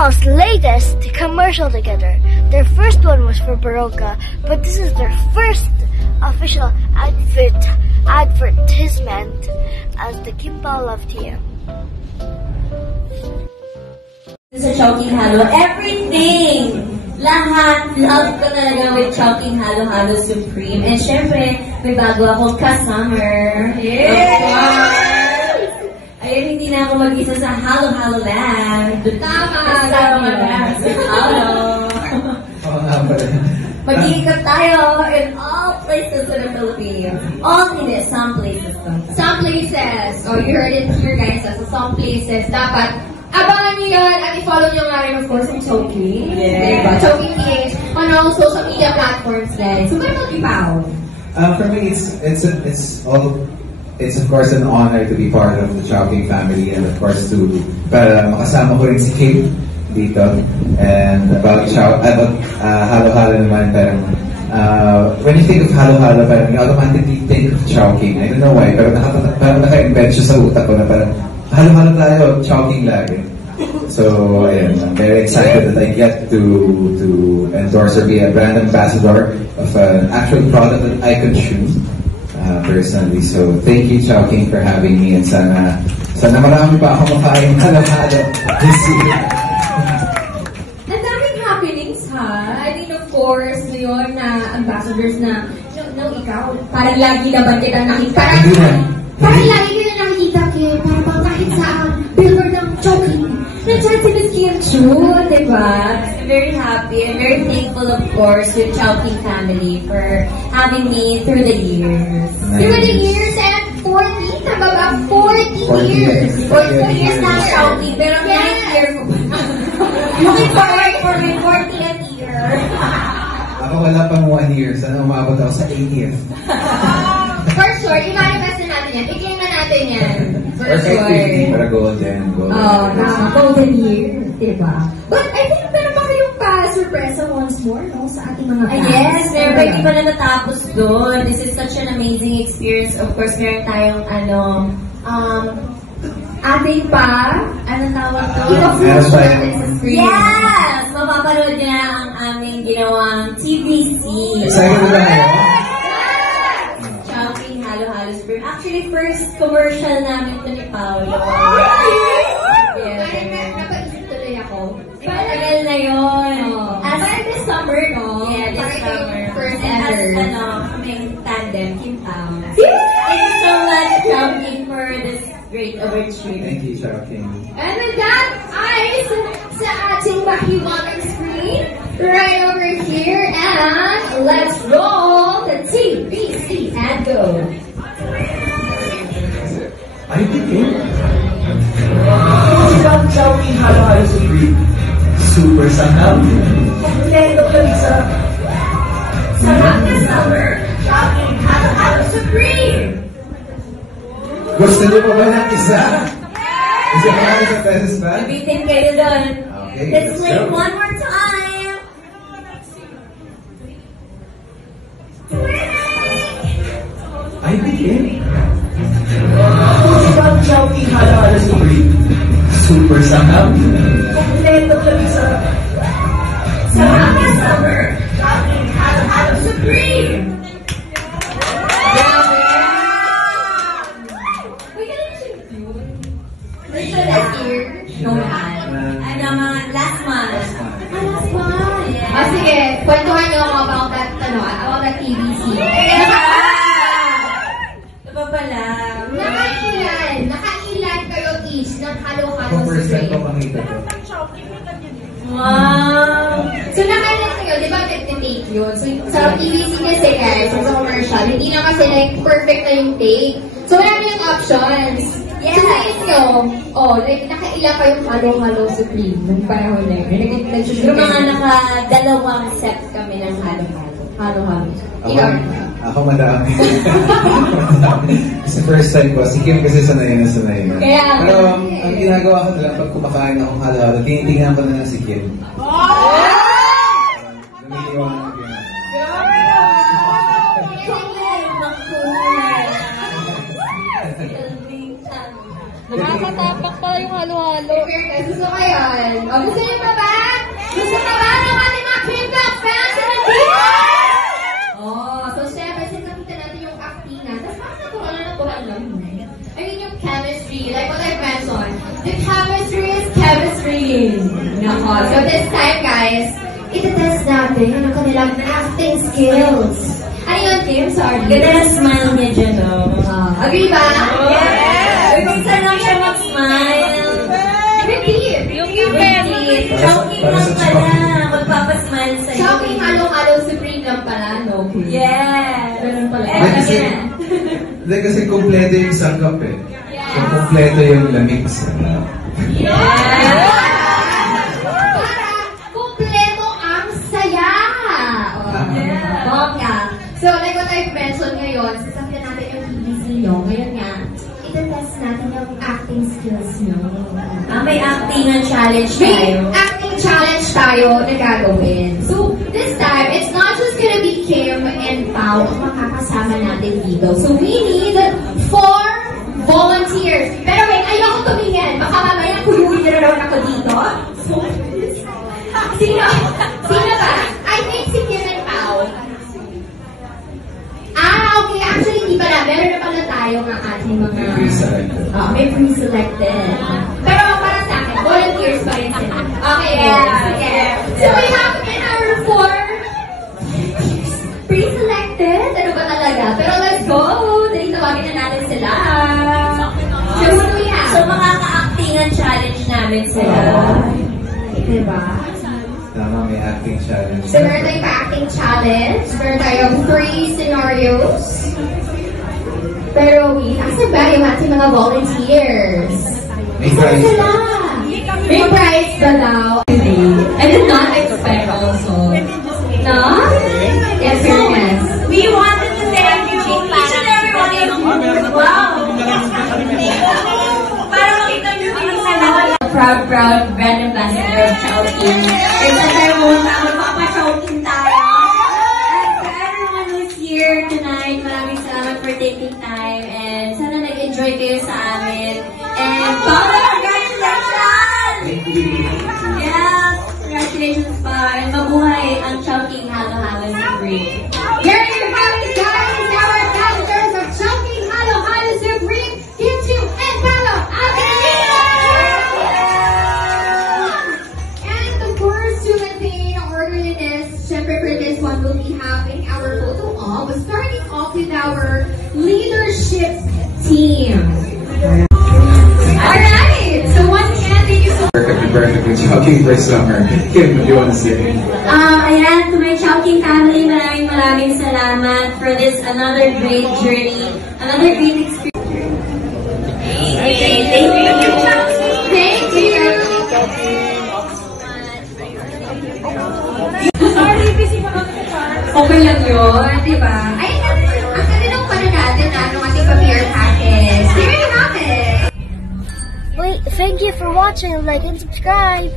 Kimball's latest commercial together. Their first one was for Baroka, but this is their first official advertisement as the Kimball Love Team. Sa Chowking Halo, everything! Lahat, love ko talaga with Chowking Halo Halo Supreme. And syempre, may bago akong kasummer. Yes! Ayun, hindi na ako mag-isa sa Halo Halo Land. Tama! Halo! Mag-iikot tayo in all places in the Philippines. All in it, some places. Some places. Oh, you heard it here, guys. So, some places. Dapat, abangan nyo yan at i-follow nyo nga rin, of course, yung Chowking. Yeah. Diba? Chowking PH on all social media platforms, guys. So, where will be found? For me, it's of course an honor to be part of the Chowking family, and of course para makasama ko rin si Kim dito. And about Halo Halo naman, parang when you think of Halo Halo, parang you automatically think of Chowking. I don't know why, pero parang naka-embed siya sa utak ko na parang Halo Halo tayo, Chowking lagi. So ayan, I'm very excited that I get to endorse or be a brand ambassador of an actual product that I could choose personally. So thank you, Chowking, for having me, and sana marami pa ako makain Halo Halo this year. Ang daming happenings, ha? I mean, of course, yun na ambassadors na, no, ikaw, parang lagi naman kita nakita. Parang lagi kita nakikita, Kim. Parang bang kahit saan, billboard ng Chowking. Nandiyan si Miss Kim Chu, diba? I'm very happy and very thankful, of course, with Chowking family for having me through the years. Through the years and 40, tama ba? 40 years. 40 years na Chowking, pero 9th year ko pa. Looking forward for my 40th year. Ako wala pang 1 year. Sana umabot ako sa 8 years. For sure, i-manifest na natin yan. I-claim na natin yan. For sure. Para golden. Golden year. Diba? But I think meron pa kayong pa-surpresa once more, no? Sa ating mga fans. Yes, meron pa hindi pa na natapos doon. This is such an amazing experience. Of course, meron tayong ating pa, anong tawag doon? Meron pa yan. Yes! Mapapanood niya ang aming ginawang TVC. Excited na kayo? Chowking Halo Halo Supreme. Actually, first commercial namin ito ni Paolo. Yes. Napaisip tuloy ako. Matagal na yun. As this summer, no? Yeah, this summer. First As ever. kaming tandem, Kim Pao. Thank you so much, Chowking, for this great opportunity. Thank you, Chowking. And with that, eyes sa ating mahiwagang screen right over here, and let's roll the TVC and go. I think Isang Chowking Halo Halo Supreme. Super sangam. Kompleto kalisa. Sarap na summer, Chowking Halo Halo Supreme. gusto niyo pa ba ng isa? Isa pa kami sa Pesos ba? Bitin kayo doon. Okay, Let's play go. one more time. I begin. Isang Chowking Halo Halo Supreme. Super sangam. Kompleto kalisa. Sarap na summer, Chowking Halo Halo Supreme. Last year? No, mga last month. Last month? Ah, sige, kwentuhan niyo ako about that TVC. Ito pa pala. Nakailan kayo each ng Halo Halo Kung first time ko Supreme? makita ko. Wow! So, nakailan kayo, di ba nag-take yun? So, sa TVC kasi guys, sa commercial, hindi na kasi like perfect na yung take. So, marami yung options. Yes. So, guys nyo, like, nakailan kayong Halo Halo Supreme nung panahon na yun? Yung mga naka-dalawang set kami ng halo-halo. Halo-halo. Ako madami. Kasi first time ko, si Kim kasi sanay na. Kaya, Pero ang ginagawa ko na lang, pag kumakain akong halo-halo, tinitingnan ko na lang si Kim. Lumiliwan ako Kim. Nakaka Tapak pala yung halo-halo. Gusto ko yan. O, gusto niyo pa ba? Gusto pa ba ng ating mga K-pop fans in the team? Oh, so syempre, sinakita natin yung actingan. Tapos parang nakuha lang. I mean, yung chemistry, like what I've mentioned. The chemistry is chemistry. Nako. So this time, guys, itetest natin yung kanilang acting skills. Ano yun, Kim? Sorry. Ganda na smile niya dyan, oh. Agree ba? Yes! Minsan lang siya mag-smile. Repeat. Yung repeat. Shocking lang pala. Magpapasmile sa'yo. Shocking halo-halo supreme lang pala, no? Yes! Ganun pala. Hindi kasi kompleto yung sangkap eh. So, kompleto yung lamix. Yes! Kumpleto ang saya! Bongga! So, like what I've mentioned ngayon, sasakyan natin yung TVC nyo. Ngayon nga, itetest natin yung acting skills nyo. May actingan challenge May tayo. acting challenge tayo na gagawin. So, this time, it's not just gonna be Kim and Pao ang makakasama natin dito. So, we need 4 volunteers. Pero wait, ayoko tumingin. Baka mamaya kuyuhin na raw ako dito. So, sino? Sino ba? I think si Kim and Pao. Okay. Actually, di pala. Meron na pala tayo ng ating mga... May pre-selected. May pre-selected. Pero para sa akin, volunteers pa rin sila. Okay, yeah. So we have in our 4 pre-selected. Ano ba talaga? Pero let's go. Dali tawagin na natin sila. So what do we have? So, makaka-actingan challenge namin sila. Diba? Tama, may acting challenge. So meron tayong acting challenge. Meron tayong 3 scenarios. Pero wait, asa ba yung ating mga volunteers? May Saan prize sila? pa. May prize ba daw? I did not expect also. No? Yes, fairness. We wanted to thank you, each and every one of you. Wow! Para makita nyo din sa lahat. Proud brand ambassador of Chowking. And sa tayo mo, magpapa-Chowking tayo. And for everyone who's here tonight, maraming salamat for taking time. And sana nag-enjoy kayo sa amin. And Paula, congratulations! Thank you. Yes, congratulations pa. And mabuhay ang Chowking Halo-Halo Supreme. Here you have it, guys. Our ambassadors of Chowking Halo-Halo Supreme, Kim Chiu and Paolo Avenida! And of course, to maintain orderliness, syempre for this one, we'll be having our photo op, starting off with our leadership team. Alright, so once again, thank you so much. Perfectly Chowking for summer. Kim, what do you want to say? Ayan, to my Chowking family, maraming salamat for this another great journey, another great experience. Okay, thank you. Thank you. Okay lang yun, di ba? Ay, ang kanilang pala natin na anong ating pa-peer package. Here you have it. Wait, thank you for watching. Like and subscribe.